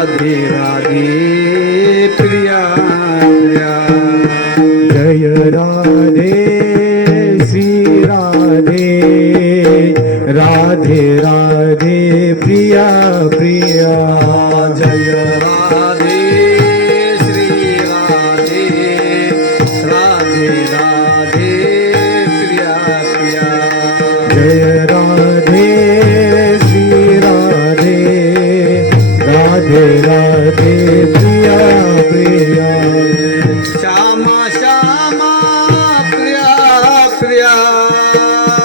राधे राधे प्रिया प्रिया जय राधे श्री राधे राधे राधे प्रिया प्रिया जय राधे श्री राधे राधे राधे प्रिया प्रिया जय राधे श्री राधे राधे राधे प्रिया प्रिया श्यामा श्यामा प्रिया प्रिया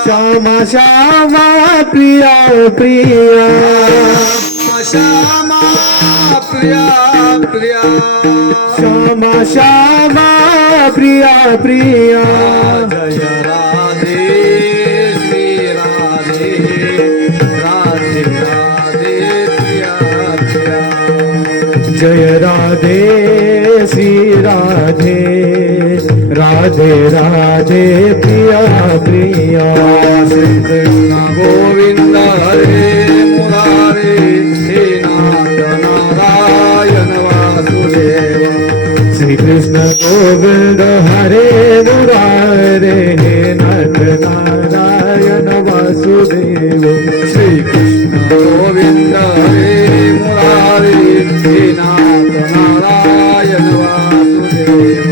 श्यामा श्यामा प्रिया प्रिया श्यामा प्रिया प्रिया श्यामा श्यामा प्रिया प्रिया जय राधे श्री राधे राधे राधे प्रिया प्रिया जय राधे श्री राधे राधे राधे प्रिया प्रिया श्री कृष्ण गोविंद हरे मुरारे हे नाथ नारायण वासुदेव श्री कृष्ण गोविंद हरे मुरारे हे नाथ नारायण वासुदेव श्री कृष्ण गोविंद हरे मुरारे हे नाथ नारायण वासुदेव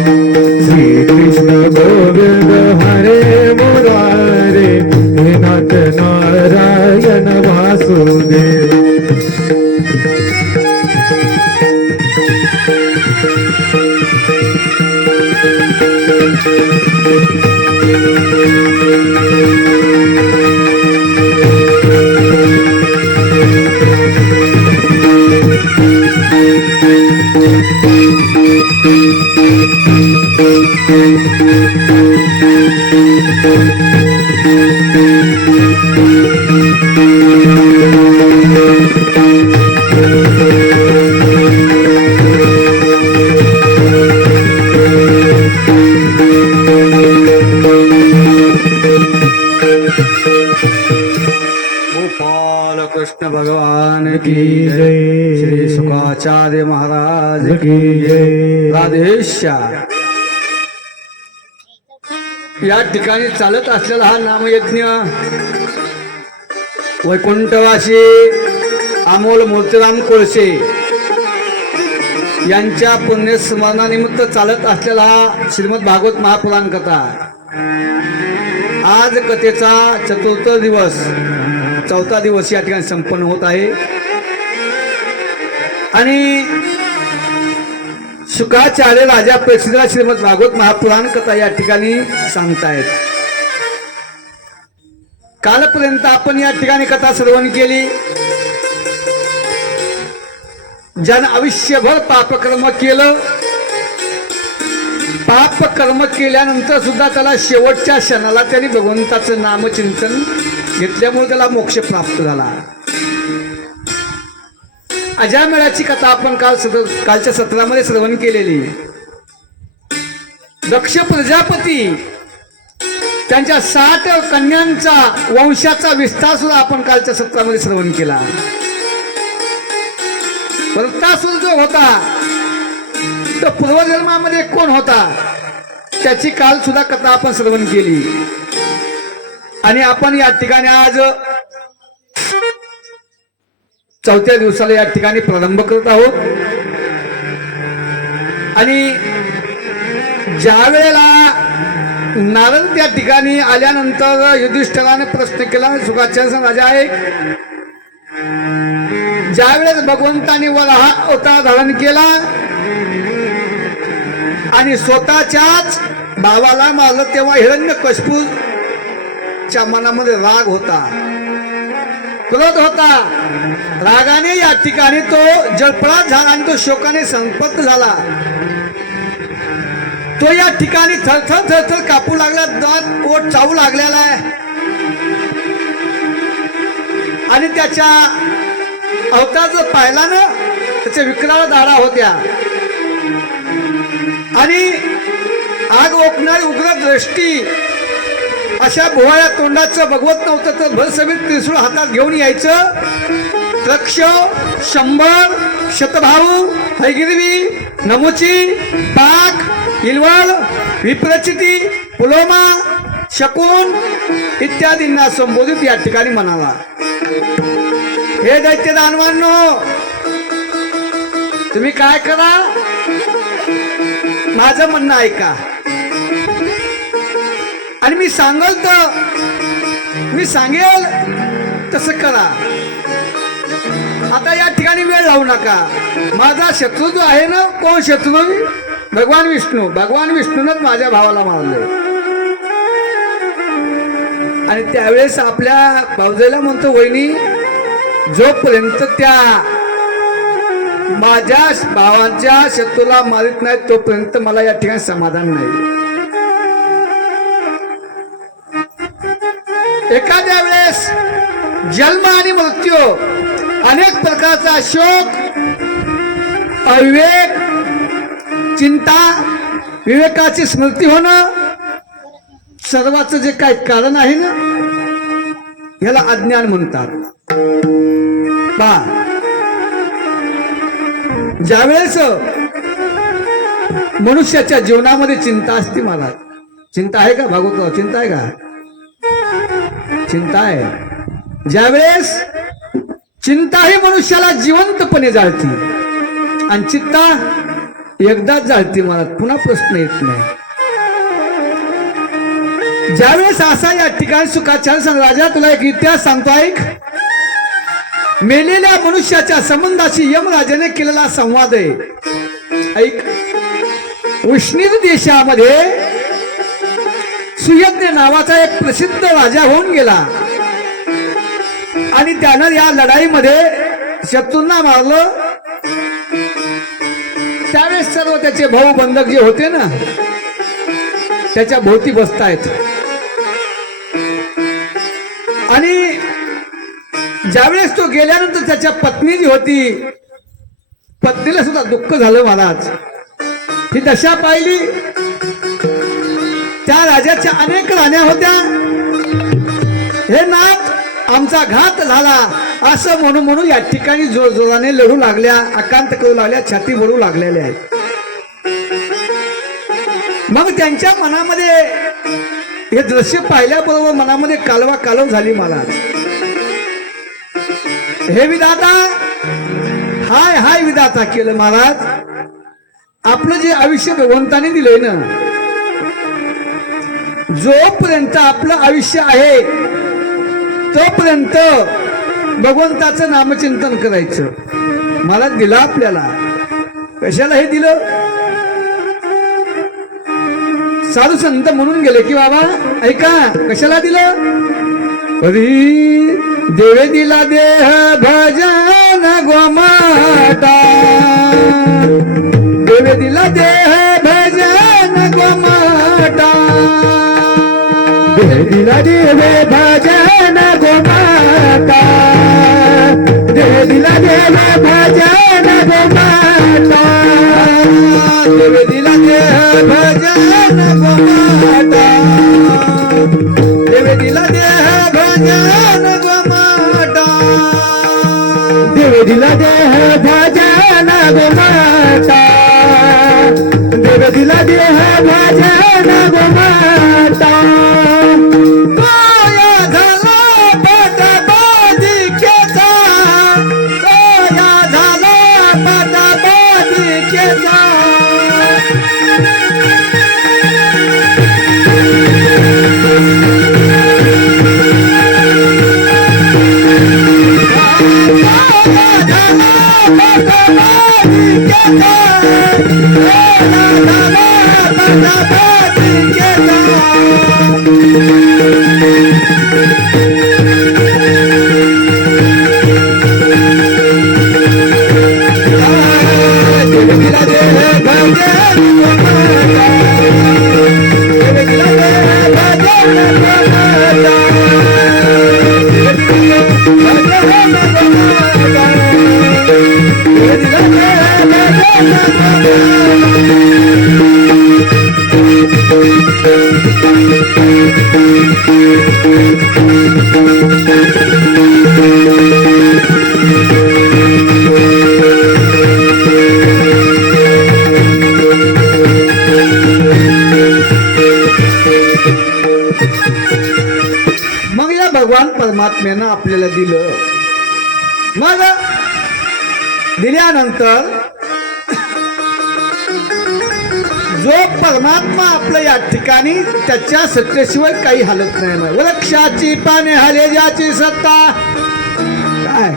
श्री कृष्ण गोविंद हरे मुरारे हे नाथ नारायण वासुदेव गोपाल कृष्ण भगवान की की जय जय श्री सुखाचार्य महाराज की जय राधेश्याम या ठिकाणी चालत असलेला हा नामयज्ञ वैकुंठवासी अमोल मूर्तीराम कोळसे यांच्या पुण्यस्मरणानिमित्त चालत असलेला हा श्रीमद भागवत महापुराण कथा आज कथेचा चतुर्थ दिवस चौथा दिवस या ठिकाणी संपन्न होत आहे आणि शुकाचार्य राजा प्रेक्षितला श्रीमद भागवत महापुराण कथा या ठिकाणी सांगतायत. कालपर्यंत आपण या ठिकाणी कथा श्रवण केली. ज्यानं आयुष्यभर पापकर्म केलं, पापकर्म केल्यानंतर सुद्धा त्याला शेवटच्या क्षणाला त्यांनी भगवंताचं नामचिंतन घेतल्यामुळे त्याला मोक्ष प्राप्त झाला. अजामेळाची कथा आपण कालच्या सत्रामध्ये श्रवण केलेली. दक्ष प्रजापती त्यांच्या 60 कन्यांचा वंशाचा विस्तार सुद्धा आपण कालच्या सत्रामध्ये श्रवण केला. वृत्तासुर जो होता तो पूर्वजन्मामध्ये कोण होता त्याची काल सुद्धा कथा आपण श्रवण केली. आणि आपण या ठिकाणी आज चौथ्या दिवसाला या ठिकाणी प्रारंभ करत आहोत. आणि ज्या वेळेला नारद त्या ठिकाणी आल्यानंतर युधिष्ठिराने प्रश्न केला, शुकाचार्य राजा आहे, ज्या वेळेस भगवंतानी वराह अवतार धारण केला आणि स्वतःच्याच भावाला मारलं तेव्हा हिरण्यकशिपूच्या मनामध्ये राग होता, क्रोध होता. रागाने या ठिकाणी तो जळफळाट झाला आणि तो शोकाने संतप्त झाला. तो या ठिकाणी थरथर थरथर कापू लागला, दात पोट चावू लागलेला आहे आणि त्याच्या अवतार जर पाहिला ना त्याच्या विकराळ दाढा होत्या आणि आग ओकणारी उग्र दृष्टी, अशा भोवाळ्या तोंडाचं भगवत नव्हतं तर भरसमीत त्रिशूळ हातात घेऊन यायचं. 100, 100 शतभाऊ, हैगिरवी, नमुची, पाक, इलवल, विप्रचिती, पुलोमा, शकुन इत्यादींना संबोधित या ठिकाणी म्हणाला. हे दैत्य दानवांनो, तुम्ही काय करा, माझं म्हणणं ऐका आणि मी सांगल तर मी सांगेल तसं करा. आता या ठिकाणी वेळ लावू नका. माझा शत्रू जो आहे ना, कोण शत्रू? भगवान विष्णू. भगवान विष्णूनच माझ्या भावाला मारले. आणि त्यावेळेस आपल्या भाऊजाईला म्हणतो, वहिनी, जोपर्यंत त्या माझ्या भावांच्या शत्रूला मारित नाही तोपर्यंत मला या ठिकाणी समाधान नाही. एखाद्या वेळेस जन्म आणि मृत्यू, अनेक प्रकारचा शोक, अविवेक, चिंता, विवेकाची स्मृती होणं, सर्वाचं जे काही कारण आहे ना, याला अज्ञान म्हणतात. ज्यावेळेस मनुष्याच्या जीवनामध्ये चिंता असते, मला चिंता आहे का भागवत? चिंता आहे का? चिंता आहे. ज्यावेळेस चिंता ही मनुष्याला जिवंतपणे जाळती आणि चिंता एकदाच जाळती, मला पुन्हा प्रश्न येत नाही. ज्यावेळेस असा या ठिकाणी सुखाचार्य सांग, राजा तुला एक इतिहास सांगतो, ऐक. मेलेल्या मनुष्याच्या संबंधाशी यमराजाने केलेला संवाद आहे, ऐक. उष्णीर देशामध्ये सुयज्ञ नावाचा एक प्रसिद्ध राजा होऊन गेला आणि त्यानं या लढाईमध्ये शत्रूंना मारलं. त्यावेळेस सर्व त्याचे भाऊ बंधक जे होते ना, त्याच्या भोवती बसतायत. आणि ज्यावेळेस तो गेल्यानंतर त्याच्या पत्नी जी होती, पत्नीला सुद्धा दुःख झालं महाराज. ही दशा पाहिली. त्या राजाच्या अनेक राण्या होत्या. हे नाथ, आमचा घात झाला असं म्हणून म्हणून या ठिकाणी जोर जोराने लढू लागल्या, आकांत करू लागल्या, छाती भरू लागलेल्या आहेत. मग त्यांच्या मनामध्ये हे दृश्य पाहिल्याबरोबर मनामध्ये कालवा कालव झाली मला. हे विधाता, हाय हाय विधाता केलं महाराज. आपलं जे आयुष्य भगवंताने दिलंय ना, जोपर्यंत आपलं आयुष्य आहे तोपर्यंत भगवंताचं नामचिंतन करायचं. मला दिलं आपल्याला, कशाला हे दिलं? साधू संत म्हणून गेले की बाबा ऐका, कशाला दिलं? अरे देवे दिला देह भजन गोमाता, देवे दिला देह भजन गोमाता, देव दिला देव भजन गोमाता, देव दिला देव भजन गोमाता, देव दिला देह भजन गोमाता, देव दिला देह भजन गोमाता, देव दिला देह भजन गोमाता, देव दिला देह भजन गोमाता. काया झाला पटाबादिकेचा, काया झाला पटाबादिकेचा, परमात्म्यानं आपल्याला दिलं. मग दिल्यानंतर जो परमात्मा आपलं या ठिकाणी त्याच्या सत्तेशिवाय काही हालत नाही. वृक्षाची पाने हले ज्याची सत्ता, काय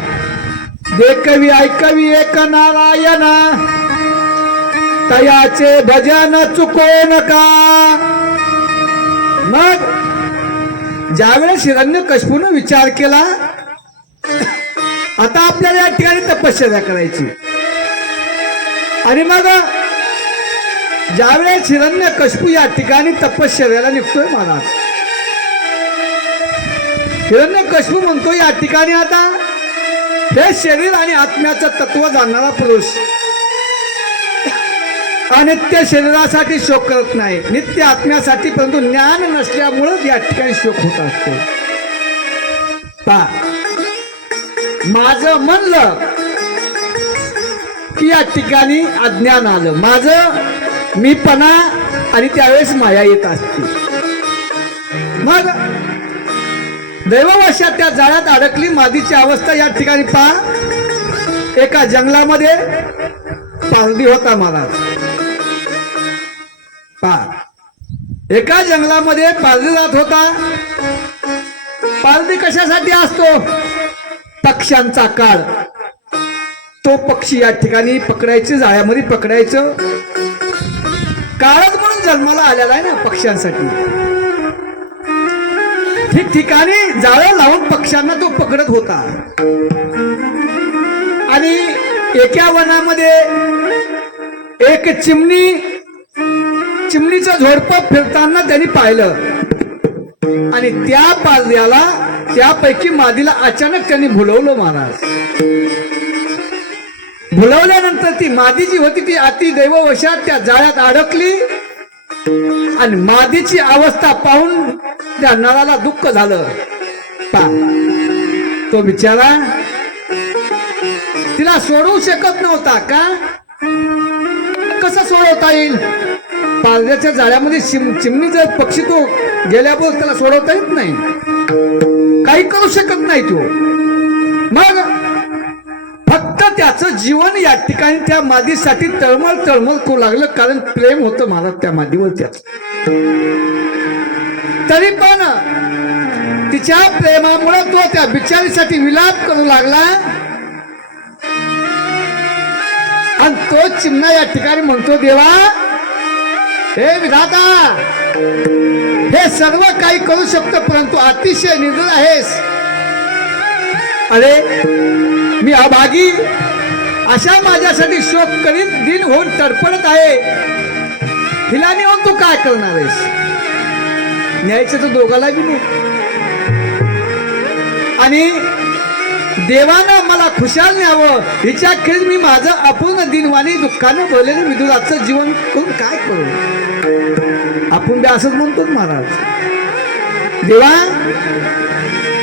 देखवी ऐकवी एक नारायण, तयाचे भजन चुको नका. मग ज्यावेळेस हिरण्यकश्यपूने विचार केला आता आपल्याला या ठिकाणी तपश्चर्या करायची, आणि मग ज्यावेळेस हिरण्यकश्यपू या ठिकाणी तपश्चर्याला निघतोय महाराज, हिरण्यकश्यपू म्हणतो या ठिकाणी आता हे शरीर आणि आत्म्याचं तत्व जाणणारा पुरुष अनित्य शरीरासाठी शोक करत नाही, नित्य आत्म्यासाठी, परंतु ज्ञान नसल्यामुळे या ठिकाणी शोक होत असतो. माझं म्हणलं की या ठिकाणी अज्ञान आलं, माझं मीपणा, आणि त्यावेळेस माया येत असते. मग दैववशात त्या जाळ्यात अडकली मादीची अवस्था या ठिकाणी पहा. एका जंगलामध्ये पारधी होता महाराज. एका जंगलामध्ये पारधी जात होता. पारधी कशासाठी असतो? पक्ष्यांचा काळ. तो पक्षी या ठिकाणी पकडायचे, जाळ्यामध्ये पकडायचं. काळच म्हणून जन्माला आलेला आहे ना पक्ष्यांसाठी. ठिकठिकाणी जाळं लावून पक्ष्यांना तो पकडत होता. आणि एका वनामध्ये एक चिमणीचं झोडपं फिरताना त्यांनी पाहिलं, आणि त्या पारध्याला त्यापैकी मादीला अचानक त्यांनी भुलवलं महाराज. भुलवल्यानंतर ती मादी जी होती ती अति दैववशात त्या जाळ्यात अडकली, आणि मादीची अवस्था पाहून त्या नराला दुःख झालं. तो बिचारा तिला सोडवू शकत नव्हता. का कसं सोडवता येईल? पारध्याच्या जाळ्यामध्ये चिमणी जर पक्षी तो गेल्याबरोबर त्याला सोडवता येत नाही, काही करू शकत नाही तो. मग फक्त त्याचं जीवन या ठिकाणी त्या मादीसाठी तळमळ करू लागलं, कारण प्रेम होतं महाराज त्या मादीवर त्याच. तरी पण तिच्या प्रेमामुळे तो त्या बिचारीसाठी विलाप करू लागला, आणि तो चिमणा या ठिकाणी म्हणतो, देवा हे विधाता, हे सर्व काही करू शकतो, परंतु अतिशय निर्दय आहेस. अरे मी अभागी, अशा माझ्यासाठी शोक करीत दिन होऊन तडफडत आहे, हिला नेऊन तू काय करणार आहेस? न्यायचं तर दोघाला बी नाही. आणि देवानं मला खुशाल न्यावं, हिच्या खेळ मी माझं अपूर्ण दिनवाणी दुःखानं भरलेलं विदुराचं जीवन करून काय करू? आपण बी असंच म्हणतो महाराज, देवा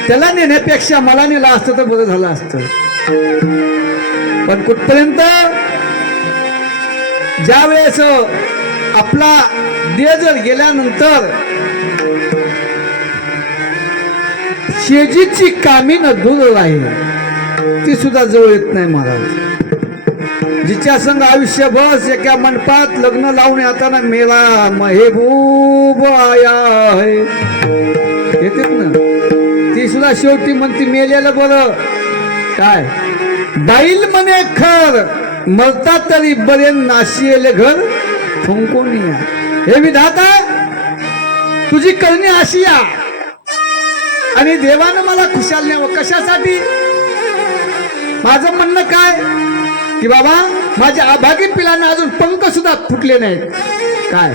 त्याला नेण्यापेक्षा मला नेला असतं तर बरं झालं असतं. पण कुठपर्यंत? ज्या वेळेस आपला देह जर गेल्यानंतर शेजीची कामीन दूर राहील, ती सुद्धा जवळ येत नाही महाराज. जिच्या संग आयुष्यभर एका मंडपात लग्न लावून येताना मेला महबूब आया है येतेच ना, ती सुद्धा शेवटी म्हणती मेलेलं बरं. काय बाईल म्हणे खर, मरता तरी बरे नाशियले घर फुंकून या. हे विधाता तुझी करणी अशी या, आणि देवानं मला खुशाल न्यावं. कशासाठी? माझं म्हणणं काय की बाबा माझ्या अभागी पिलांना अजून पंख सुद्धा फुटले नाहीत. काय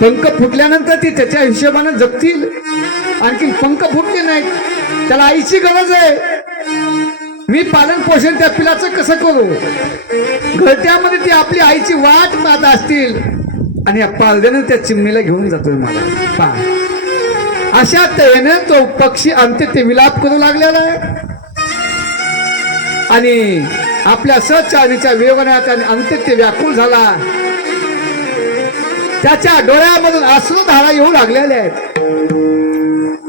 पंख फुटल्यानंतर ती त्याच्या हिशोबानं जगतील, आणखी पंख फुटले नाहीत, त्याला आईची गरज आहे. मी पालन पोषण त्या पिलाचं कसं करू? घरट्यामध्ये ती आपली आईची वाट पाहत असतील, आणि या पारध्यानं त्या चिमणीला घेऊन जातोय मला. पहा अशा तऱ्हेनं तो पक्षी अंत्य ते विलाप करू लागलेला आहे, आणि आपल्या सचारीच्या वियोगात अंत्य ते व्याकुळ झाला. त्याच्या डोळ्यामधून अश्रुधारा येऊ लागलेल्या आहेत,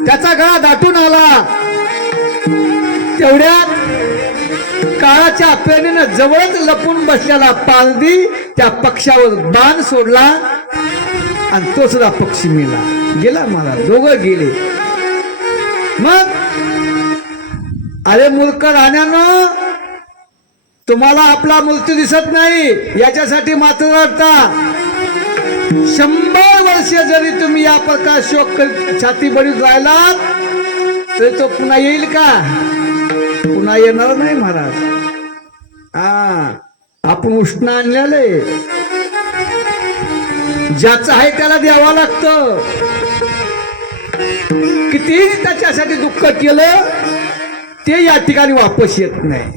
त्याचा गळा दाटून आला, तेवढ्यात काळाच्या प्रेरणेनं जवळच लपून बसलेला पारधी त्या पक्षावर बाण सोडला आणि तो सुद्धा पक्षी मेला, गेला मला, दोघं गेले. मग अरे मूर्ख राहण्यानं, तुम्हाला आपला मृत्यू दिसत नाही याच्यासाठी मात्र रडता. 100 वर्ष जरी तुम्ही या प्रकार शोक करीत छाती बळीत राहिलात तरी तो पुन्हा येईल का? पुन्हा येणार नाही महाराज. आपण उष्ण आणलेले, ज्याचं आहे त्याला द्यावं लागतं. कितीही त्याच्यासाठी दुःख केलं ते या ठिकाणी वापस येत नाही.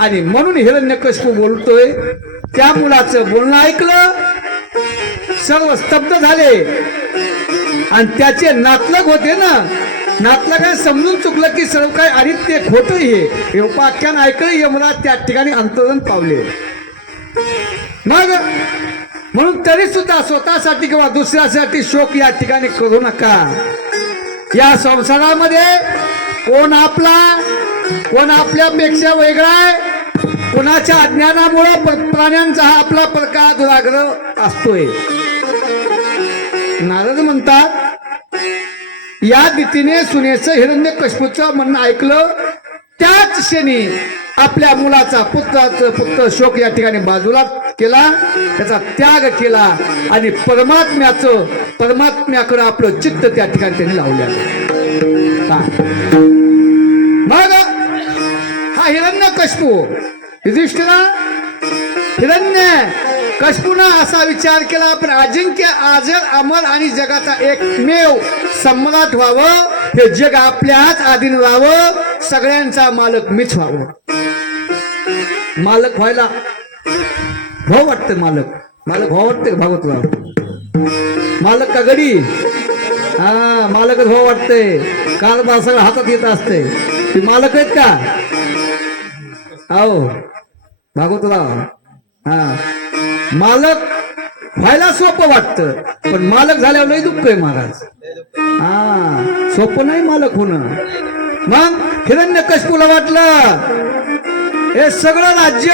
आणि म्हणून हिरण्यकशिपू बोलतोय, त्या मुलाचं बोलणं ऐकलं, सर्व स्तब्ध झाले. आणि त्याचे नातलग होते ना, नातलगाने समजून चुकलं की सर्व काय आणि ते खोटं हे उपाख्यान ऐकलं. यमराज त्या ठिकाणी अंतरण पावले. मग म्हणून तरी सुद्धा स्वतःसाठी किंवा दुसऱ्यासाठी शोक या ठिकाणी करू नका. या संसारामध्ये कोण आपला, कोण आपल्यापेक्षा वेगळा आहे, कोणाच्या अज्ञानामुळे प्राण्यांचा हा आपला प्रकार दुराग्रह असतोय. नारद म्हणतात, या रीतीने सुनेचं हिरण्यकशिपूचं म्हणणं ऐकलं, त्याच क्षणी आपल्या मुलाचा पुत्र शोक या ठिकाणी बाजूला केला, त्याचा त्याग केला आणि परमात्म्याकडे आपलं चित्त त्या ठिकाणी त्यांनी लावलं. मग हा हिरण्यकशिपू युधिष्ठिरा, हिरण्यकशिपूनं असा विचार केला, पण अजिंक्य, अजर, अमर आणि जगाचा एकमेव सम्राट व्हावं, हे जग आपल्याच अधीन व्हावं, सगळ्यांचा मालक मीच व्हावं. मालक व्हायला भाव वाटतं, मालक भाव वाटतं भागवतराव. मालक का गडी, मालकच भाव वाटतंय. कारभार सगळं हातात येत असते. ते मालक आहेत का? हो भागवतराव. मालक व्हायला सोपं वाटतं, पण मालक झाल्यावर लय दुःख आहे महाराज. सोपं नाही मालक होणं. मग हिरण्यकशिपूला वाटलं, हे सगळं राज्य,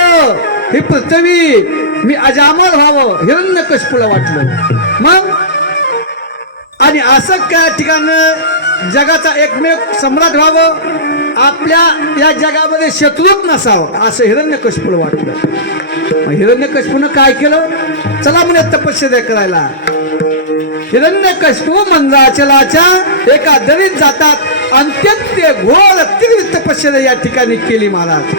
ही पृथ्वी मी अजामर व्हावं, हिरण्यकशिपूला वाटलं. मग आणि असं त्या ठिकाणी जगाचा एकमेव सम्राट व्हावं, आपल्या या जगामध्ये शत्रूच नसावं, असं हिरण्यकशिपूला वाटलं. हिरण्यकशिपूनं काय केलं? चला म्हणे तपश्चर्या करायला. हिरण्यकशिपू मंदराचलाच्या एका दरीत जातात, अत्यंत घोर तीव्र तपश्चर्या या ठिकाणी केली महाराज.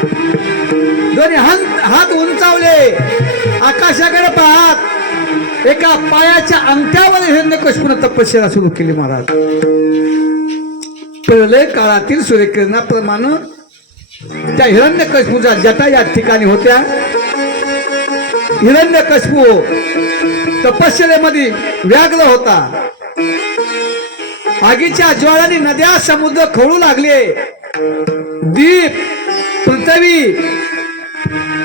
दोन्ही हात उंचावले, आकाशाकडे पाहत एका पायाच्या अंगठ्यावर हिरण्यकशिपूनं तपश्चर्या सुरू केली महाराज. प्रलय काळातील सूर्यकिरणाप्रमाणे त्या हिरण्यकशिपूच्या जटा या ठिकाणी होत्या. हिरण्यकशिपू तपश्चर्येमध्ये व्याग्र होता. आगीच्या ज्वाळांनी नद्या समुद्र खवळू लागले. दीप, पृथ्वी,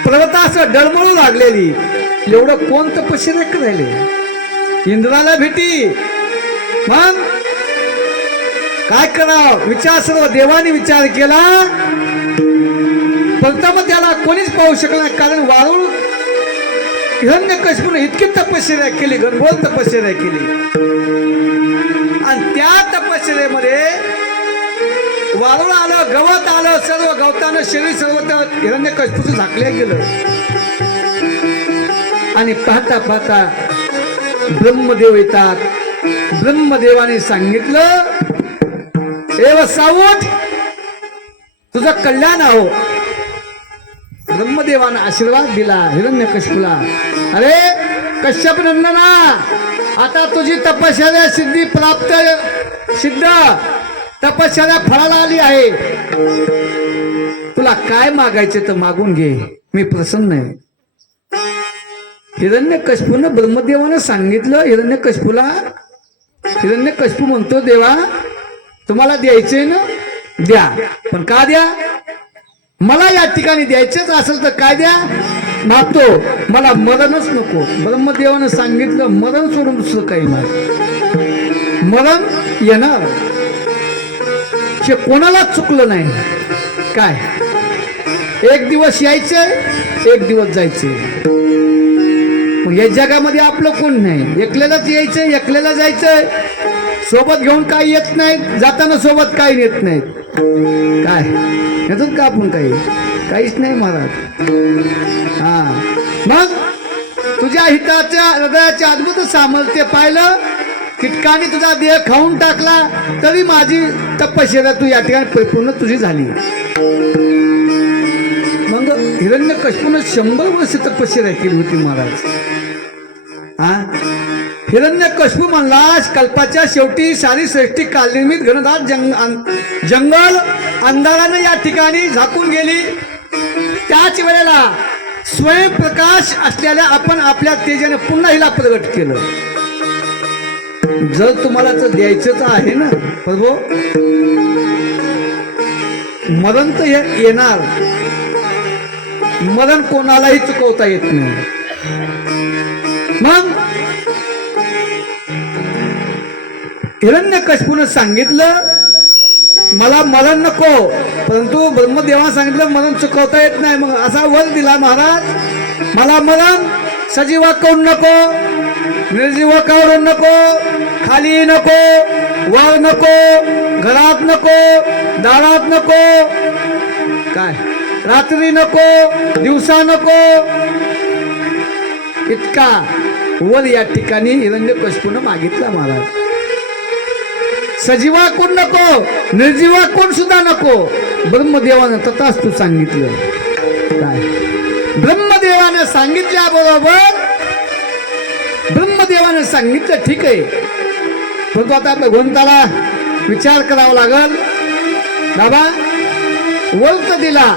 पर्वतासह डळमळू लागलेली. एवढं कोण तपश्चर्या करायले? इंद्राला भेटी. मग काय करावं विचार सर्व देवाने विचार केला, प्रथम त्याला कोणीच पाहू शकलं नाही. कारण वारुळ हिरण्यकशिपूने इतकी तपश्चर्या केली, घनघोर तपश्चर्या केली. आणि त्या तपश्चर्येमध्ये वारुळ आलं, गवत आलं, सर्व गवतानं शरीर सर्व हिरण्यकशिपूचं झाकलं गेलं. आणि पाहता पाहता ब्रह्मदेव येतात. ब्रह्मदेवाने सांगितलं, एव साऊट तुझं कल्याण आहो. ब्रह्मदेवानं आशीर्वाद दिला हिरण्यकशिपूला. अरे कश्यप नंदना, आता तुझी तपश्चर्या सिद्धी प्राप्त, सिद्ध तपश्चर्या फळाला आली आहे. तुला काय मागायचे तर मागून घे, मी प्रसन्न आहे. हिरण्यकशिपूनं ब्रह्मदेवानं सांगितलं हिरण्यकशिपूला. हिरण्यकशिपू म्हणतो, देवा तुम्हाला द्यायचंय ना, द्या, पण का द्या? मला या ठिकाणी द्यायचंच असेल तर काय द्या? मागतो, मला मरणच नको. ब्रह्मदेवानं सांगितलं, मरण सोडून दुसरं काही नाही. मरण येणार, हे कोणालाच चुकलं नाही. काय एक दिवस यायचं एक दिवस जायचं. मग या जगामध्ये आपलं कोण नाही, एकल्यालाच यायचं एकल्याला जायचं. सोबत घेऊन काही येत नाहीत, जाताना सोबत काही नेत नाहीत. काय येतात का आपण काही काहीच नाही महाराज. हा मग तुझ्या हिताच्या हृदयाचे अद्भुत सामर्थ्य पाहिलं, कीटकाने तुझा देह खाऊन टाकला तरी माझी तपश्चर्या तू या ठिकाणी परिपूर्ण तुझी झाली. मग हिरण्यकश्यपूने 100 वर्ष तपश्चर्या केली होती महाराज. हा हिरण्यकश्यपू म्हणला कल्पाच्या शेवटी सारी सृष्टी कालनिर्मित घनदाट जंगल अंधाराने या ठिकाणी झाकून गेली. त्याच वेळेला स्वयंप्रकाश असलेल्या आपण आपल्या तेजाने पुन्हा हिला प्रगट केलं. जर तुम्हाला तर द्यायचं तर आहे ना प्रभू, मरण तर येणार, मरण कोणालाही चुकवता येत नाही. मग हिरण्यकश्यपूने सांगितलं मला मरण नको, परंतु ब्रह्मदेवाने सांगितलं मरण चुकवता येत नाही. मग असा वर दिला महाराज, मला मरण सजीवाकडून नको, निर्जीवाकडून नको, खाली नको, वर नको, घरात नको, दारात नको, काय रात्री नको, दिवसा नको. इतका वर या ठिकाणी हिरण्यकश्यपूने मागितला महाराज. सजीवा कोण नको, निर्जीवा कोण सुद्धा नको. ब्रह्मदेवानं तथास्तु सांगितलं. काय ब्रह्मदेवाने सांगितल्याबरोबर ब्रह्मदेवाने सांगितलं ठीक आहे, परंतु आता भगवंताला विचार करावा लागल. बाबा वर तर दिला,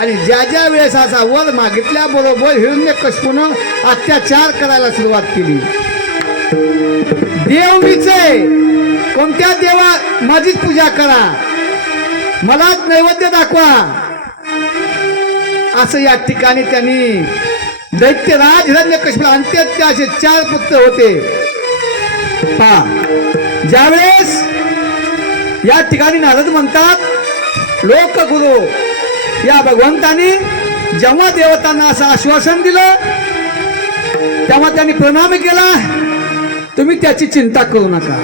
आणि ज्या ज्या वेळेस असा वर मागितल्याबरोबर हिरण्यकश्यपूने अत्याचार करायला सुरुवात केली. देव मीच आहे, कोणत्या देवा माझीच पूजा करा, मलाच नैवेद्य दाखवा, असं या ठिकाणी त्यांनी दैत्यराज हिरण्यकश्यपूला अंत्यहत्या असे 4 पुत्र होते. ज्यावेळेस या ठिकाणी नारद म्हणतात लोकगुरु या भगवंतानी जेव्हा देवतांना असं आश्वासन दिलं तेव्हा त्यांनी प्रणाम केला, तुम्ही त्याची चिंता करू नका,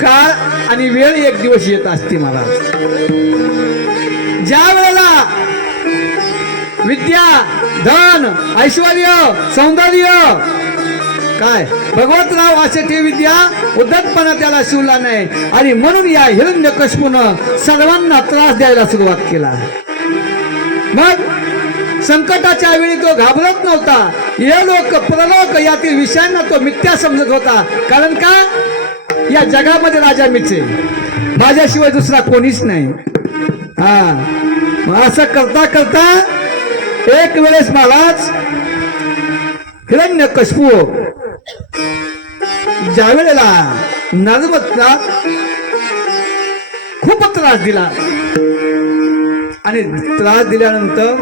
काळ आणि वेळ एक दिवस येत असते महाराज. ज्या वेळेला विद्या धन ऐश्वर्य सौंदर्य काय भगवंतराव असे ते विद्या उद्धटपणा त्याला शिवला नाही, आणि म्हणून या हिरण्यकश्यपूने सर्वांना त्रास द्यायला सुरुवात केला. मग संकटाच्या वेळी तो घाबरत नव्हता. हे लोक प्रलोक यातील विषयांना तो मिथ्या समजत होता. कारण का या जगामध्ये राजा मीच आहे, माझ्याशिवाय दुसरा कोणीच नाही. मग असं करता करता एक वेळेस महाराज हिरण्यकश्यपू ज्या वेळेला नरवतला खूप त्रास दिला, आणि त्रास दिल्यानंतर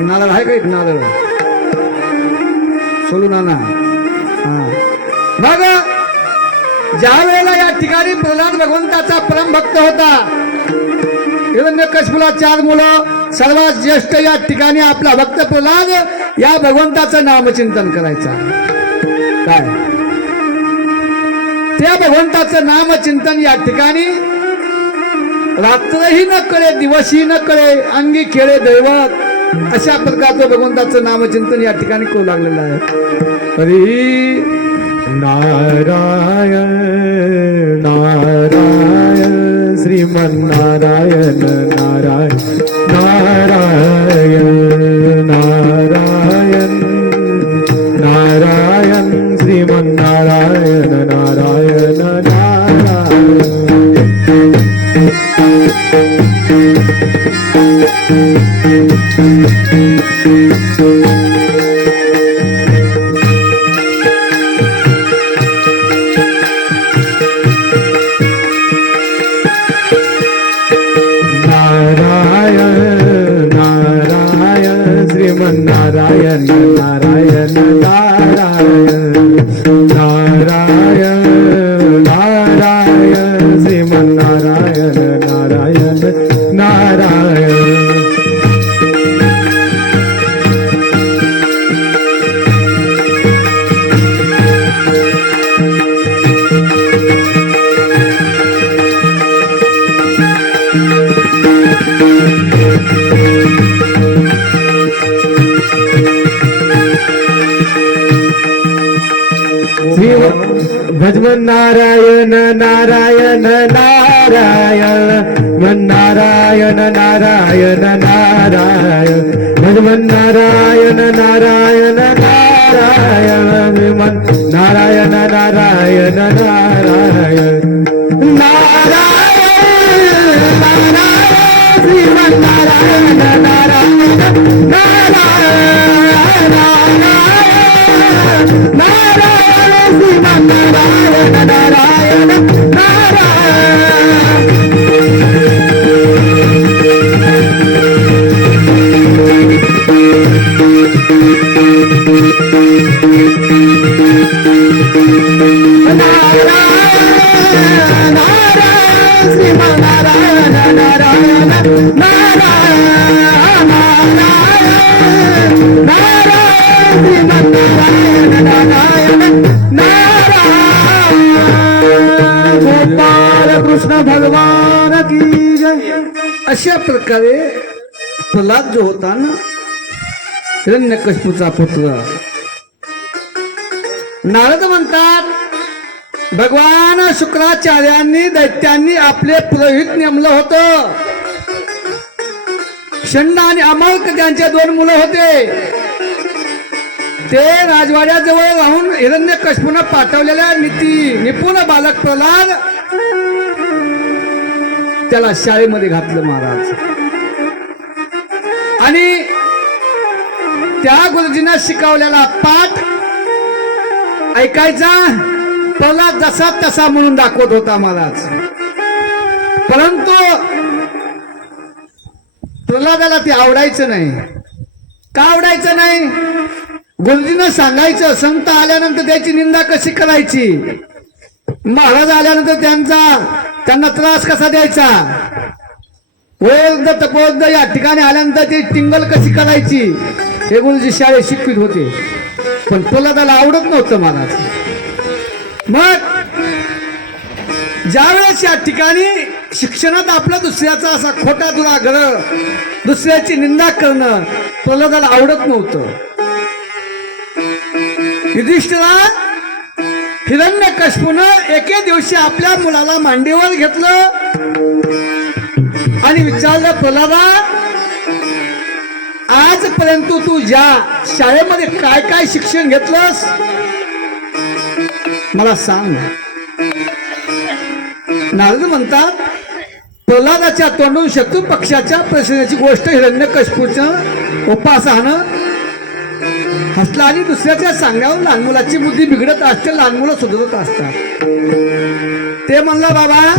नारळ आहे का एक नारळ सोडून आणा. मग ज्या वेळेला या ठिकाणी प्रल्हाद भगवंताचा परम भक्त होता. हिरण्यकश्यपूला 4 मुलं, सर्वात ज्येष्ठ या ठिकाणी आपला भक्त प्रल्हाद या भगवंताचं नामचिंतन करायचा. काय त्या भगवंताचं नामचिंतन या ठिकाणी रात्रही न कळे दिवसही न कळे अंगी खेळे दैवत अशा प्रकारचं भगवंताचं नामचिंतन या ठिकाणी करू लागलेलं आहे. हरी नारायण नारायण श्रीमन्नारायण नारायण नारायण नारायण नारायण श्रीमन्नारायण नारायण नारायण. नारायण नारायण नारायण नारायण नारायण श्रीमन्नारायण नारायण भजमन नारायण नारायण नारायण मन नारायण नारायण नारायण भजमन नारायण नारायण नारायण मन नारायण नारायण नारायण श्रीमन नारायण नारायण नारायण नारायण श्रीमन नारायण नारायण नारायण गोपाल कृष्ण भगवान की जय. अशा प्रकारे प्रल्हाद जो होता ना हिरण्यकशिपूचा पुत्र, नारद म्हणतात भगवान शुक्राचार्यांनी दैत्यांनी आपले पुरोहित नेमलं होतं. षण्ड आणि अमाल्क त्यांचे 2 मुलं होते. ते राजवाड्याजवळ राहून हिरण्यकशिपूने पाठवलेल्या निपुण बालक प्रल्हाद त्याला शाळेमध्ये घातलं महाराज. आणि त्या गुरुजींना शिकवलेला पाठ ऐकायचा प्रल्हाद जसा तसा म्हणून दाखवत होता महाराज. परंतु प्रल्हादाला ते आवडायचं नाही. का आवडायचं नाही? गुरुजींना सांगायचं संत आल्यानंतर त्याची निंदा कशी करायची, महाराज आल्यानंतर त्यांना त्रास कसा द्यायचा, वयोवृद्ध तपोवृद्ध या ठिकाणी आल्यानंतर ती टिंगल कशी करायची, हे गुरुजी शाळेत शिकवित होते. पण प्रल्हादाला आवडत नव्हतं महाराज. मग ज्यावेळेस या ठिकाणी शिक्षणात आपला दुसऱ्याचा असा खोटा दुराग्रह, दुसऱ्याची निंदा करणं प्रल्हादाला आवडत नव्हतं. युधिष्ठिरा हिरण्यकशिपूनं एके दिवशी आपल्या मुलाला मांडीवर घेतलं आणि विचारलं, प्रल्हादा आजपर्यंत तू ज्या शाळेमध्ये काय काय शिक्षण घेतलंस मला सांग. नारद म्हणतात प्रल्हादाच्या तोंडून शत्रू पक्षाच्या प्रश्नाची गोष्ट हिरण्यकशिपूचं उपासहानं हसला आणि दुसऱ्याच्या सांगण्यावर लहान मुलाची बुद्धी बिघडत असते, लहान मुलं सुधरत असतात. ते म्हणलं, बाबा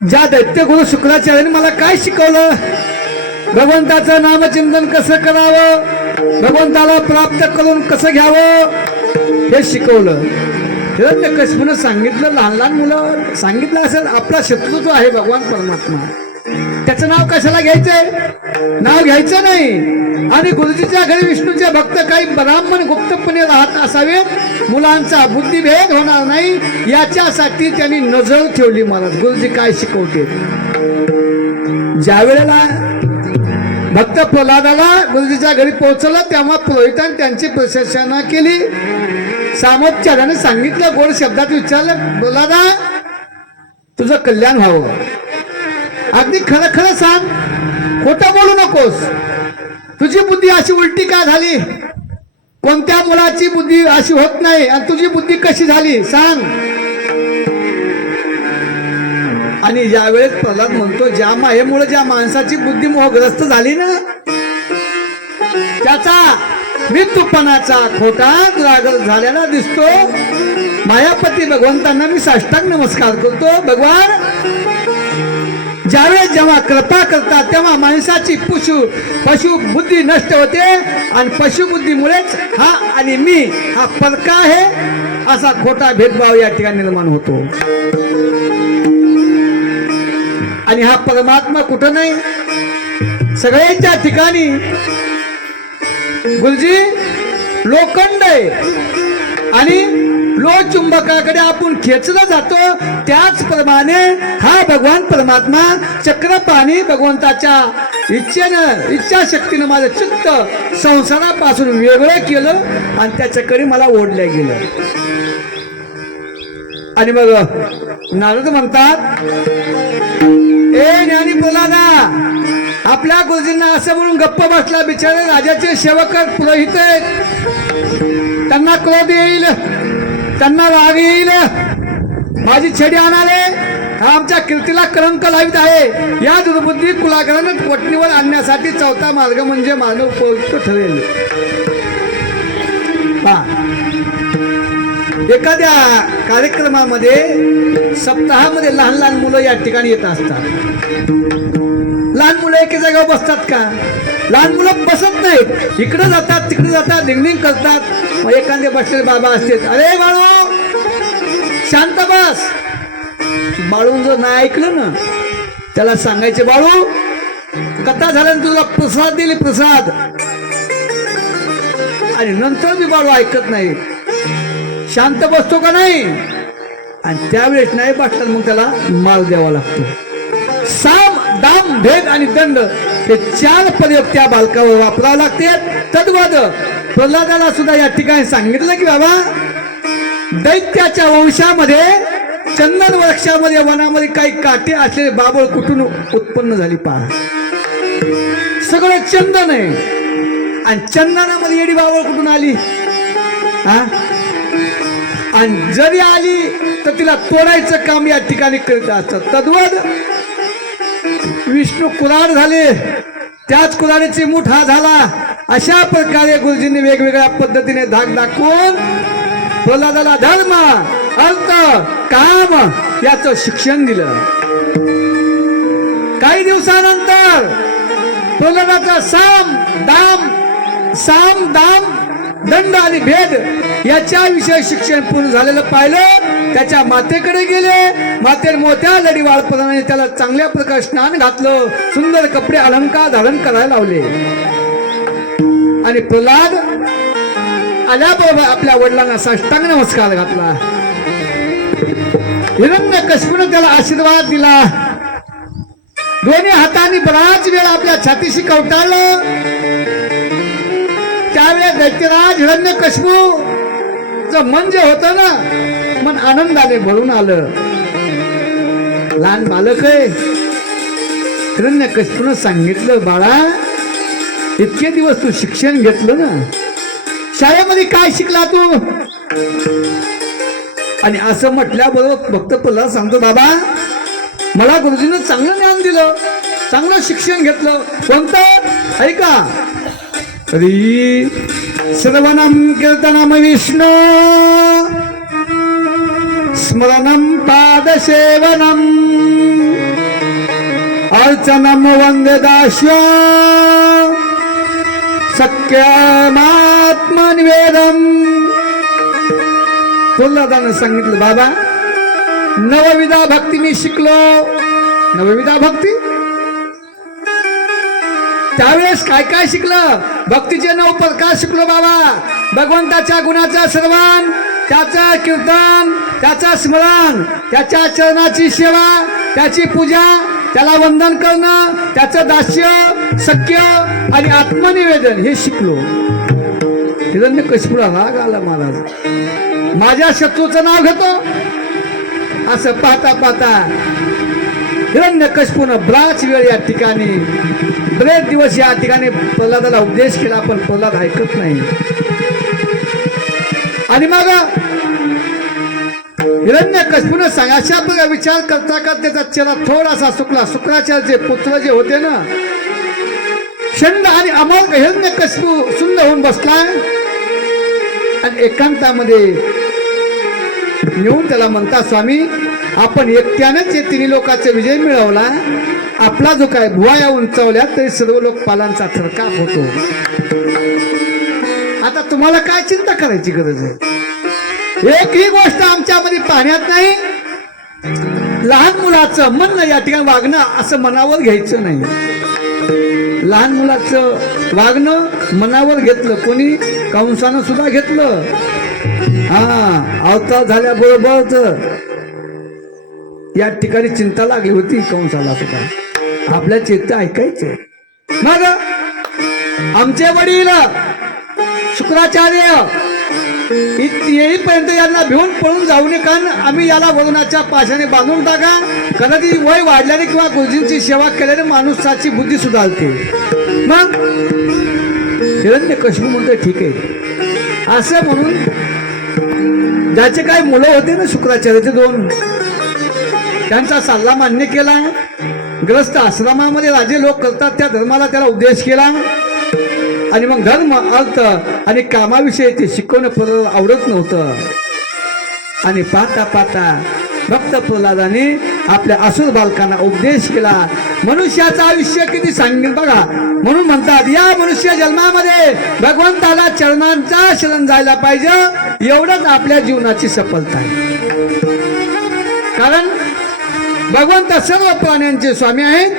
ज्या दैत्यगुरु शुक्राचार्याने मला काय शिकवलं, भगवंताचं नामचिंतन कसं करावं, भगवंताला प्राप्त करून कसं घ्यावं हे शिकवलं. हिरण्यकशिपूने सांगितलं, लहान लहान मुलं सांगितलं असेल आपला शत्रू जो आहे भगवान परमात्मा, त्याचं नाव कशाला घ्यायचंय, नाव घ्यायचं नाही. आणि गुरुजीच्या घरी विष्णूचे भक्त काही ब्राह्मण गुप्तपणे राहत असावेत, मुलांचा बुद्धिभेद होणार नाही याच्यासाठी त्यांनी नजर ठेवली. महाराज गुरुजी काय शिकवते. ज्या वेळेला भक्त प्रल्हादाला गुरुजीच्या घरी पोहोचलं तेव्हा पुरोहितांनी त्यांची प्रशंसा केली. सामोपचाराने सांगितलं, गोड शब्दात विचारलं, प्रल्हादा तुझं कल्याण व्हावं, अगदी खरं खरं सांग, खोटं बोलू नकोस. तुझी बुद्धी अशी उलटी का झाली, कोणत्या मुलाची बुद्धी अशी होत नाही आणि तुझी बुद्धी कशी झाली सांग. आणि ज्यावेळेस प्रल्हाद म्हणतो, ज्या मायेमुळे ज्या माणसाची बुद्धी मोहग्रस्त झाली ना, त्याचा मृत्यूपणाचा खोटा दुराग्रह झालेला दिसतो. मायापती भगवंतांना मी साष्टांग नमस्कार करतो. भगवान ज्यावेळेस जेव्हा कृपा करतात तेव्हा माणसाची पशु बुद्धी नष्ट होते आणि पशुबुद्धीमुळेच हा आणि मी हा फरक आहे असा खोटा भेदभाव या ठिकाणी निर्माण होतो. आणि हा परमात्मा कुठं नाही, सगळ्यांच्या ठिकाणी. गुरुजी लोखंड आहे आणि लोहचुंबकाकडे आपण खेचलं जातो, त्याचप्रमाणे हा भगवान परमात्मा चक्रपाणी भगवंताच्या इच्छेनं इच्छाशक्तीनं माझं चित्त संसारापासून वेगळं केलं आणि त्याच्याकडे मला ओढल्या गेलं. आणि मग नारद म्हणतात, ए ज्ञानी प्रल्हादा, आपल्या गुरुजींना असं म्हणून गप्प बसला. बिचारे राजाचे सेवक पुरोहित आहेत, त्यांना क्रोध येईल, त्यांना राग येईल, माझी छडी आणाले, हा आमच्या कीर्तीला कलंक लावित आहे. या दुर्बुद्धी कुलाग्रानं वटणीवर आणण्यासाठी चौथा मार्ग म्हणजे मानव उपयुक्त ठरेल. एखाद्या कार्यक्रमामध्ये सप्ताहामध्ये लहान लहान मुलं या ठिकाणी येत असतात. लहान मुलं एके जागेवर बसतात का? लहान मुलं बसत नाहीत, इकडे जातात तिकडे जातात, डिंगडिंग करतात. मग एखादे बसलेले बाबा असतात, अरे बाळू शांत बस. बाळून जर नाही ऐकलं ना, त्याला सांगायचे, बाळू कथा झाल्यानंतर तुला प्रसाद दिले, प्रसाद. आणि नंतर मी बाळू ऐकत नाही, शांत बसतो का नाही, आणि त्यावेळेस नाही बसतात मग त्याला माल द्यावा लागतो. साम दाम भेद आणि दंड हे 4 प्रयोग त्या बालकावर वापरावे लागते. तद्वद प्रल्हादाला सुद्धा या ठिकाणी सांगितलं की बाबा, दैत्याच्या वंशामध्ये चंदन वृक्षामध्ये वनामध्ये काही काटे असलेले बाबळ कुठून उत्पन्न झाली पहा. सगळं चंदन आहे आणि चंदनामध्ये येडी बाबळ कुठून आली? हा, आणि जरी आली तर तिला तोडायचं काम या ठिकाणी करीत असतात. तद्वद विष्णू कुऱ्हाड झाले, त्याच कुऱ्हाडीची मूठ हा झाला. अशा प्रकारे गुरुजींनी वेगवेगळ्या पद्धतीने धाक दाखवून प्रल्हादाला धर्म अर्थ काम याचं शिक्षण दिलं. काही दिवसानंतर प्रल्हादाचा साम दाम दंड आणि भेद याच्याविषयी शिक्षण पूर्ण झालेलं पाहिलं. त्याच्या मातेकडे गेले, मातेने मोठ्या लढी वाळपणाने त्याला चांगल्या प्रकारे स्नान घातलं, सुंदर कपडे अलंकार धारण करायला लावले. आणि प्रल्हाद आल्याबरोबर आपल्या वडिलांना साष्टांग नमस्कार घातला. हिरण्यकश्यपूने त्याला आशीर्वाद दिला. दोन्ही हातांनी बराच वेळ आपल्या छातीशी कवटाळलं. त्यावेळेस दैत्यराज हिरण्यकश्यपूचं मन जे होतं ना, मन आनंदाने भरून आलं. लहान बालक आहे. हिरण्यकश्यपूने सांगितलं, बाळा इतके दिवस तू शिक्षण घेतलं ना, शाळेमध्ये काय शिकला तू? आणि असं म्हटल्याबरोबर भक्त प्रल्हाद सांगतो, बाबा मला गुरुजीनं चांगलं ज्ञान दिलं, चांगलं शिक्षण घेतलं. कोणतं? ऐका, हरी श्रवणम कीर्तनम विष्णू स्मरणम पादसेवनम अर्चनम वंदे दास्य सख्यमात्मनिवेदम. प्रल्हादानं सांगितलं, बाबा नवविधा भक्ती मी शिकलो. नवविधा भक्ती? त्यावेळेस काय काय शिकलं? भक्तीचे 9 प्रकार शिकलो बाबा. भगवंताच्या गुणाचा सर्वान, त्याचं कीर्तन, त्याचं स्मरण, त्याच्या चरणाची सेवा, त्याची पूजा, त्याला वंदन करणं, त्याचं दास्य सख्य आणि आत्मनिवेदन हे शिकलो. हिरण्यकश्यपूला राग आला, महाराज माझ्या शत्रूचं नाव घेतो. असं पाहता पाहता हिरण्यकश्यपूनं बराच वेळ या ठिकाणी, बरेच दिवस या ठिकाणी प्रल्हादाला उपदेश केला, पण प्रल्हाद ऐकत नाही. आणि मग हिरण्यकश्यपूनं सांगा, अशा प्रकारे विचार करता का त्याचा चेहरा थोडासा सुकला. शुक्राचार्याचे पुत्र जे होते ना, षंड आणि अमोघ हिरण्यकश्यपू सुंदर होऊन बसलाय. आणि एकांतामध्ये नेऊन त्याला म्हणता, स्वामी आपण एकट्यानंच 3 लोकांचा विजय मिळवला. आपला जो काय भुवाया उंचावल्या तरी सर्व लोकपालांचा थरकाप होतो. आता तुम्हाला काय चिंता करायची गरज आहे? एकही गोष्ट आमच्यामध्ये पाहण्यात नाही. लहान मुलाचं म्हणणं या ठिकाणी वागणं असं मनावर घ्यायचं नाही. लहान मुलाचं वागणं मनावर घेतलं, कोणी कंसानं सुद्धा घेतलं. हा, अवतार झाल्याबरोबर या ठिकाणी चिंता लागली होती कंसाला सुद्धा. आपल्या चिंता ऐकायचे. मग आमचे वडील शुक्राचार्य येईपर्यंत यांना भिवून पळून जाऊ नये, कारण आम्ही याला वरुणाच्या पाशाने बांधून टाका. कदाचित वय वाढल्याने किंवा गुरुजींची सेवा केल्याने माणसाची बुद्धी सुधारते. मग हिरण्यकशिपू म्हणतोय ठीक आहे. असं म्हणून ज्याचे काही मुलं होते ना शुक्राचार्याचे 2, त्यांचा सल्ला मान्य केला. ग्रस्त आश्रमामध्ये राजे लोक करतात त्या धर्माला त्याला उपदेश केला. आणि मग धर्म अर्थ आणि कामाविषयी ते शिकवणं आवडत नव्हतं. आणि पाहता पाहता भक्त प्रल्हादाने आपल्या असुर बालकांना उपदेश केला. मनुष्याचं आयुष्य किती सांगेल बघा. म्हणून म्हणतात या मनुष्य जन्मामध्ये भगवंताला चरणांचा शरण जायला पाहिजे. एवढंच आपल्या जीवनाची सफलता आहे. कारण भगवंत सर्व प्राण्यांचे स्वामी आहेत.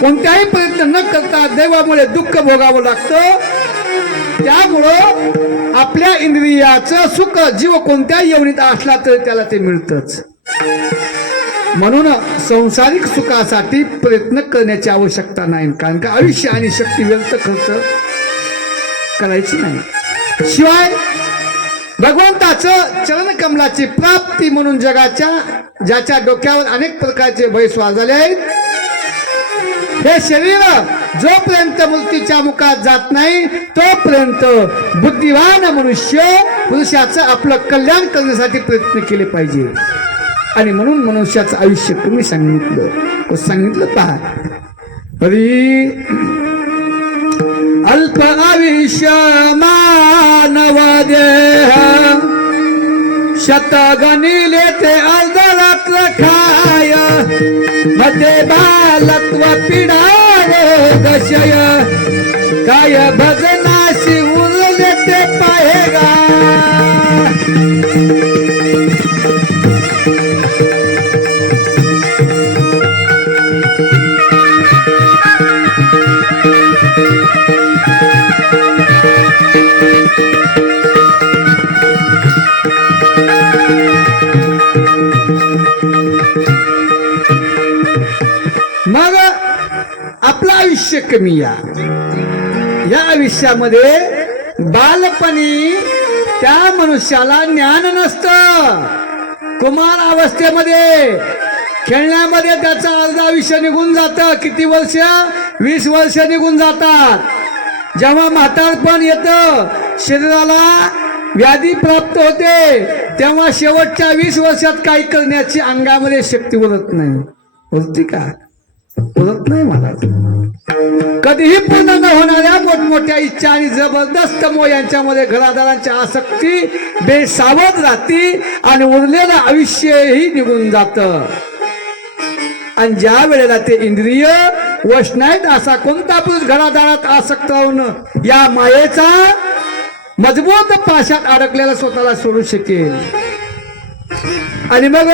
कोणत्याही प्रयत्न न करता दैवामुळे दुःख भोगावं लागतं. त्यामुळं आपल्या इंद्रियाचं सुख जीव कोणत्याही योनीत असला तरी त्याला ते मिळतच. म्हणून संसारिक सुखासाठी प्रयत्न करण्याची आवश्यकता नाही. कारण का आयुष्य आणि शक्ती व्यर्थ खर्च करायची नाही. शिवाय भगवंताचं चरणकमलाची प्राप्ती म्हणून ज्याच्या डोक्यावर अनेक प्रकारचे भय स्वार झाले आहेत, हे शरीर जोपर्यंत मृत्यूच्या मुखात जात नाही तोपर्यंत बुद्धिवान पुरुषाचं आपलं कल्याण करण्यासाठी प्रयत्न केले पाहिजे. आणि म्हणून मनुष्याचं आयुष्य कमी सांगितलं पहा. हरी अल्प आयुष्य मानव देह शतगणिले ते अर्धरात्र खाय मध्ये बालत्व पिढा रोगशय काय भजनाशी उरले ते पाहेगा. मग आपलं आयुष्य कमी या आयुष्यामध्ये बालपणी त्या मनुष्याला ज्ञान नसतं. कुमार अवस्थेमध्ये खेळण्यामध्ये त्याचं अर्ध आयुष्य निघून जातं. किती वर्ष? 20 वर्ष निघून जातात. जेव्हा म्हातारपण येतं, शरीराला व्याधी प्राप्त होते, तेव्हा शेवटच्या 20 वर्षात काही करण्याची अंगामध्ये शक्ती उरत नाही. होती का? उरत नाही महाराज. कधीही पूर्ण न होणाऱ्या मोठमोठ्या इच्छा आणि जबरदस्त मोह यांच्यामध्ये घरादारांची आसक्ती बेसावध राहते आणि उरलेलं आयुष्यही निघून जातं. आणि ज्या वेळेला ते इंद्रिय वश नाहीत असा कोणता पुरुष घरादारात आसक्त होऊन या मायेचा मजबूत पाशात अडकलेला स्वतःला सोडू शकेल. आणि मग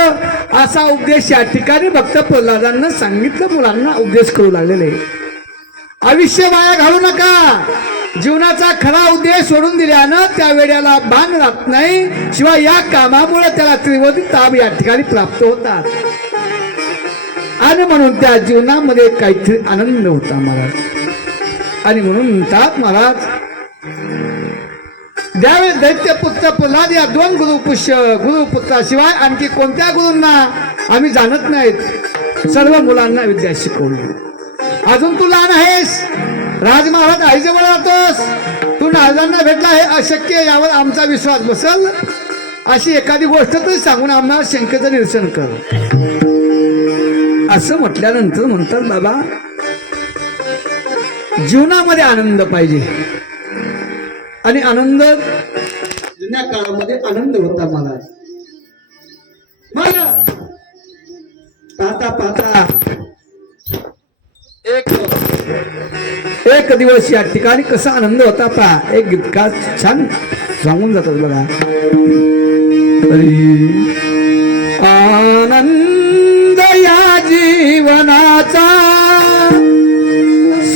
असा उपदेश या ठिकाणी भक्त प्रल्हादांना सांगितलं. मुलांना उपदेश करू लागलेले. आयुष्य वाया घालू नका. जीवनाचा खरा उद्देश सोडून दिल्यानं त्या वेळेला भान राहत नाही. शिवाय या कामामुळे त्याला त्रिवधी ताप या ठिकाणी प्राप्त होतात. आणि म्हणून त्या जीवनामध्ये काहीतरी आनंद होता महाराज. आणि म्हणून म्हणतात महाराज, द्यावे दैत्यपुत्र प्रल्हाद या 2 गुरुपुत्राशिवाय आणखी कोणत्या गुरूंना आम्ही जाणत नाहीत. सर्व मुलांना विद्या शिकवली. अजून तू लहान आहेस. राजमहाराज आईजवळ राहतोस. तू महाराजांना भेटला हे अशक्य. यावर आमचा विश्वास बसल अशी एखादी गोष्ट तरी सांगून आम्हाला शंकेचं निरसन कर. असं म्हटल्यानंतर म्हणतात बाबा, जीवनामध्ये आनंद पाहिजे. आणि आनंद जुन्या काळामध्ये आनंद होता महाराज. पाहता पाहता एक दिवस या ठिकाणी कसा आनंद होता पहा. एक गीतकार छान सांगून जातात बघा. आनंद या जीवनाचा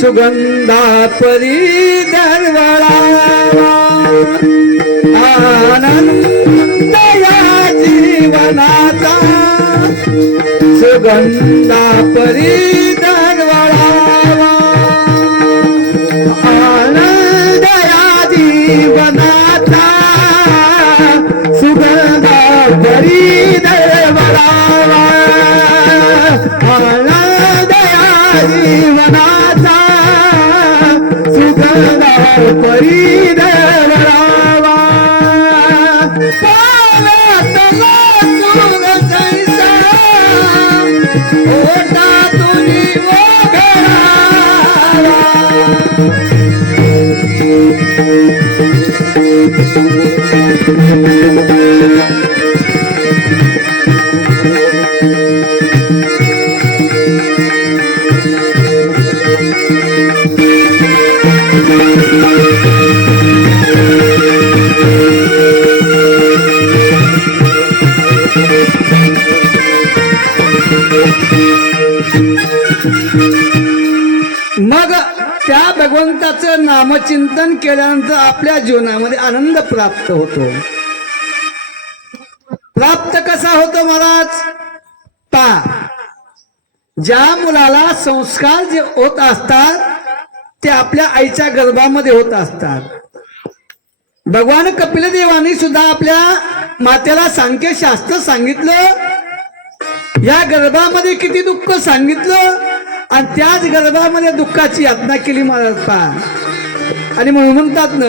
सुगंधा परी दरवळावा. आनंद या जीवनाचा सुगंधा परी दरवळावा. परी देवरावा पाव्यातला चूर जैसा ओटातून मग त्या भगवंताचं नामचिंतन केल्यानंतर आपल्या जीवनामध्ये आनंद प्राप्त होतो. प्राप्त कसा होतो महाराज? ज्या मुलाला संस्कार जे होत असतात ते आपल्या आईच्या गर्भामध्ये होत असतात. भगवान कपिल देवानी सुद्धा आपल्या मातेला सांख्यशास्त्र सांगितलं, या गर्भामध्ये किती दुःख सांगितलं आणि त्याच गर्भामध्ये दुःखाची यातना केली महाराज. आणि म्हणून म्हणतात ना,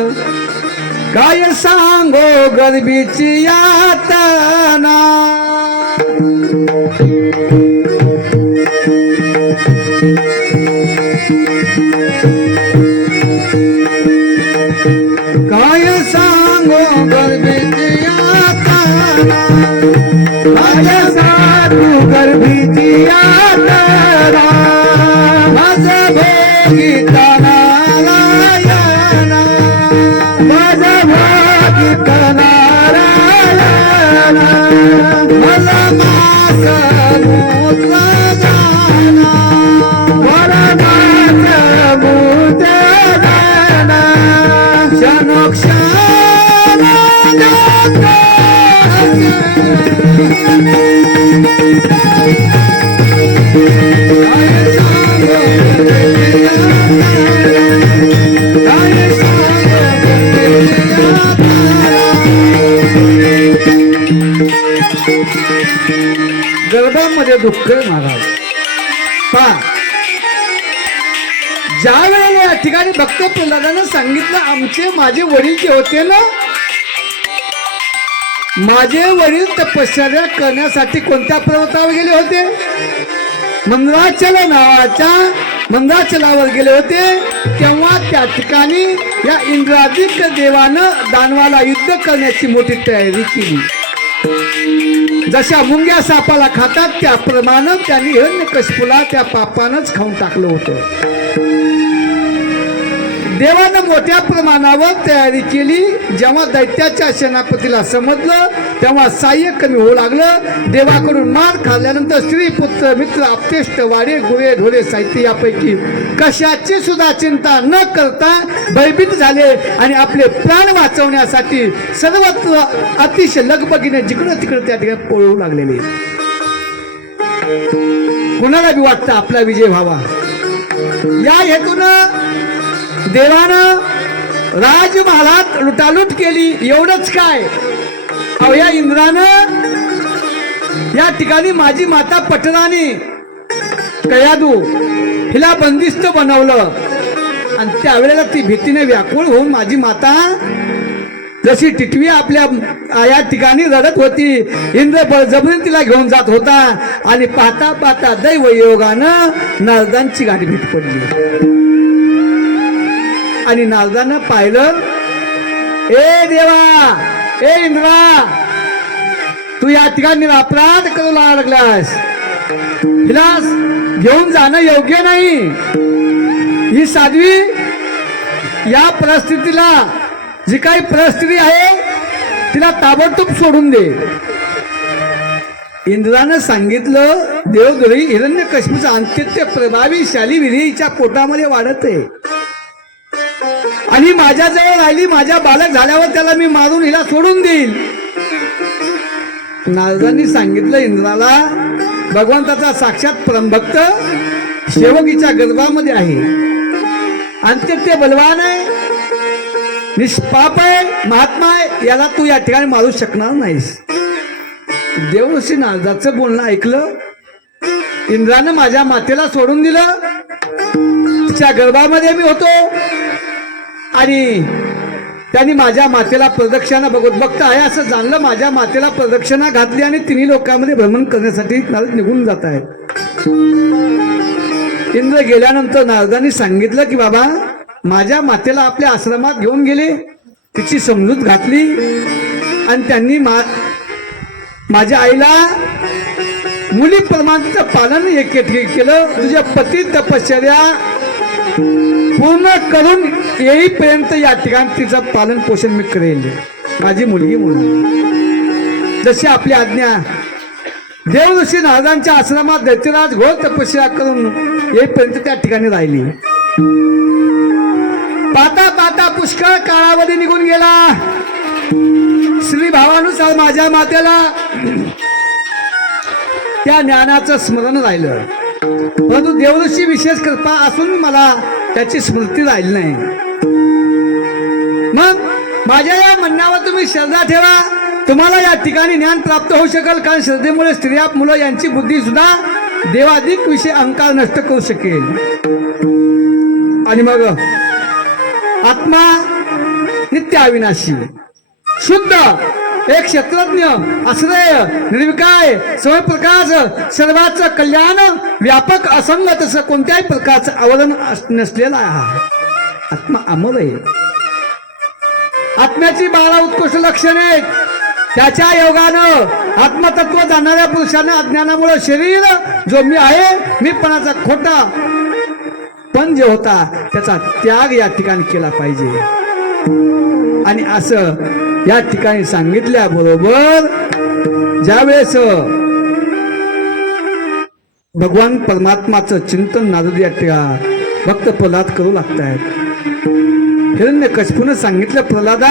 काय सांगो गर्भीची यातना, काय सांगो गर्भीची यातना, माझ्या साधू गर्भीची यात्रा माझा भोगिता नारायणा, माझा भागित नारायण मला मास मोठा जाना, मला माझ भूत जाना क्षणोक्षण गर्भामध्ये दुःख महाराज. ज्या वेळेला या ठिकाणी भक्त प्रल्हादानं सांगितलं, माझे वडील जे होते ना, माझे वडील तपश्चर्या करण्यासाठी कोणत्या पर्वतावर गेले होते? मंद्राचल नावाच्या मंद्राचलावर गेले होते. तेव्हा त्या ठिकाणी या इंद्रादिक देवानं दानवाला युद्ध करण्याची मोठी तयारी केली. जशा मुंग्या सापाला खातात त्याप्रमाणे त्यांनी हिरण्यकशिपूला त्या पापानंच खाऊन टाकलं होतं. देवानं मोठ्या प्रमाणावर तयारी केली. जेव्हा दैत्याच्या सेनापतीला समजलं तेव्हा साह्य कमी होऊ लागलं. देवाकडून मार खाल्ल्यानंतर स्त्री पुत्र मित्र आप्तेष्ट वाडे गुरे ढोरे साहित्य यापैकी कशाची सुद्धा चिंता न करता भयभीत झाले आणि आपले प्राण वाचवण्यासाठी सर्वत्र अतिशय लगबगीने जिकडं तिकडं त्या ठिकाणी पळू लागलेले. कोणाला बी वाटतं आपला विजय व्हावा, या हेतूनं देवानं राजमहालात लुटालूट केली. एवढंच काय, अहो या इंद्रानं या ठिकाणी माझी माता पटराणी कयादू हिला बंदिस्त बनवलं आणि त्यावेळेला ती भीतीने व्याकुळ होऊन माझी माता जशी टिटवी आपल्या या ठिकाणी रडत होती, इंद्र बळजबरीने तिला घेऊन जात होता आणि पाहता पाहता दैवयोगानं नारदांची गाठी भेट पडली आणि नारदानं पाहिलं, ए देवा, ए इंद्रा, तू या ठिकाणी अपराध करू लागलास, हिला घेऊन जाणं योग्य नाही. ही साध्वी या परिस्थितीला, जी काही परिस्थिती आहे तिला ताबडतोब सोडून दे. इंद्रानं सांगितलं, देवदुरी हिरण्यकशिपूचा अंत्यत्य प्रभावीशाली विधीच्या पोटामध्ये वाढत आहे आणि माझ्याजवळ राहिली, माझ्या बालक झाल्यावर त्याला मी मारून हिला सोडून देईल. नारदांनी सांगितलं इंद्राला, भगवंताचा साक्षात परमभक्त सेवकीच्या गर्भामध्ये आहे, अंत्यत्य बलवान आहे, निष्पाप आहे, महात्मा आहे, याला तू या ठिकाणी मारू शकणार नाहीस. देवऋषी नारदाचं बोलणं ऐकलं. इंद्रानं माझ्या मातेला सोडून दिलं, तिच्या गर्भामध्ये मी होतो, आणि त्यांनी माझ्या मातेला प्रदक्षिणा बघता आहे असं जाणलं, माझ्या मातेला प्रदक्षिणा घातली आणि तिन्ही लोकांमध्ये भ्रमण करण्यासाठी नारद निघून जात आहेत. इंद्र गेल्यानंतर नारदांनी सांगितलं की बाबा माझ्या मातेला आपल्या आश्रमात घेऊन गेले, तिची समजूत घातली आणि त्यांनी माझ्या आईला मुली प्रमाणाचं पालन एक केलं. तुझ्या पती तपश्चर्या पूर्ण करून येईपर्यंत या ठिकाणी तिचं पालन पोषण मी करेल, माझी मुलगी म्हणून. जशी आपली आज्ञा देवऋषी नारदांच्या आश्रमात दैत्यराज घोर तपस्या करून येईपर्यंत त्या ठिकाणी राहिली. पाता पाता पुष्कळ काळावधी निघून गेला. श्री भावानुसार माझ्या मातेला त्या ज्ञानाचं स्मरण राहिलं, परंतु देवऋषी विशेष कृपा असून मला त्याची स्मृती राहिली नाही. मग माझ्या या म्हणण्यावर तुम्ही श्रद्धा ठेवा, तुम्हाला या ठिकाणी ज्ञान प्राप्त होऊ शकेल. कारण श्रद्धेमुळे स्त्रिया मुलं यांची बुद्धी सुद्धा देवाधिक विषय अहंकार नष्ट करू शकेल. आणि मग आत्मा नित्य अविनाशी शुद्ध एक क्षेत्रज्ञ आश्रय निर्विकार स्वयंप्रकाश सर्वांचं कल्याण व्यापक असंग तसं कोणत्याही प्रकारचं आवरण नसलेला आहे. आत्मा अमर आहे. आत्म्याची 12 उत्कृष्ट लक्षणे आहेत. त्याच्या योगानं आत्मतत्व जाणणाऱ्या पुरुषांना अज्ञानामुळे शरीर जो मी आहे मीपणाचा खोटा पण जे होता त्याचा त्याग या ठिकाणी केला पाहिजे. आणि असं या ठिकाणी सांगितल्याबरोबर ज्यावेळेस भगवान परमात्माचं चिंतन नारद या ठिकाणी भक्त प्रल्हाद करू लागतायत. हिरण्यकश्यपूने सांगितलं, प्रल्हादा